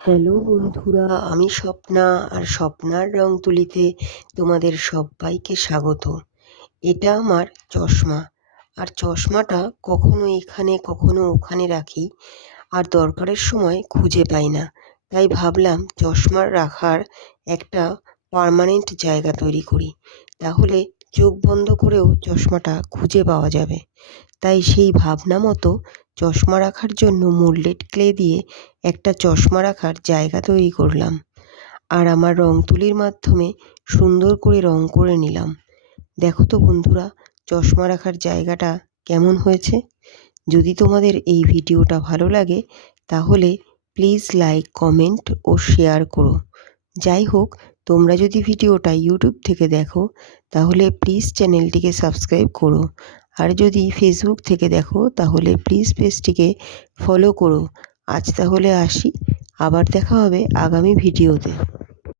Hello বন্ধুরা, আমি স্বপ্না আর স্বপ্নার রং তুলিতে তোমাদের সবাইকে স্বাগত। এটা আমার চশমা। আর চশমাটা কখনো এখানে কখনো ওখানে রাখি, আর দরকারের সময় খুঁজে পাই না। তাই ভাবলাম চশমার রাখার একটা পার্মানেন্ট জায়গা তৈরি করি, তাহলে চোখ বন্ধ করেও চশমাটা খুঁজে পাওয়া যাবে। তাই সেই ভাবনা মতো চশমা রাখার জন্য মোল্ডেড ক্লে দিয়ে একটা চশমা রাখার জায়গা তৈরি করলাম। আর আমার রং তুলির মাধ্যমে সুন্দর করে রং করে নিলাম। দেখো তো বন্ধুরা, চশমা রাখার জায়গাটা কেমন হয়েছে। যদি তোমাদের এই ভিডিওটা ভালো লাগে তাহলে প্লিজ লাইক, কমেন্ট ও শেয়ার করো। যাই হোক, তোমরা যদি ভিডিওটা ইউটিউব থেকে দেখো তাহলে প্লিজ চ্যানেলটিকে সাবস্ক্রাইব করো। আর যদি ফেসবুক থেকে দেখো তাহলে প্লিজ পেজটিকে ফলো করো। আজ তাহলে আসি, আবার দেখা হবে আগামী ভিডিওতে।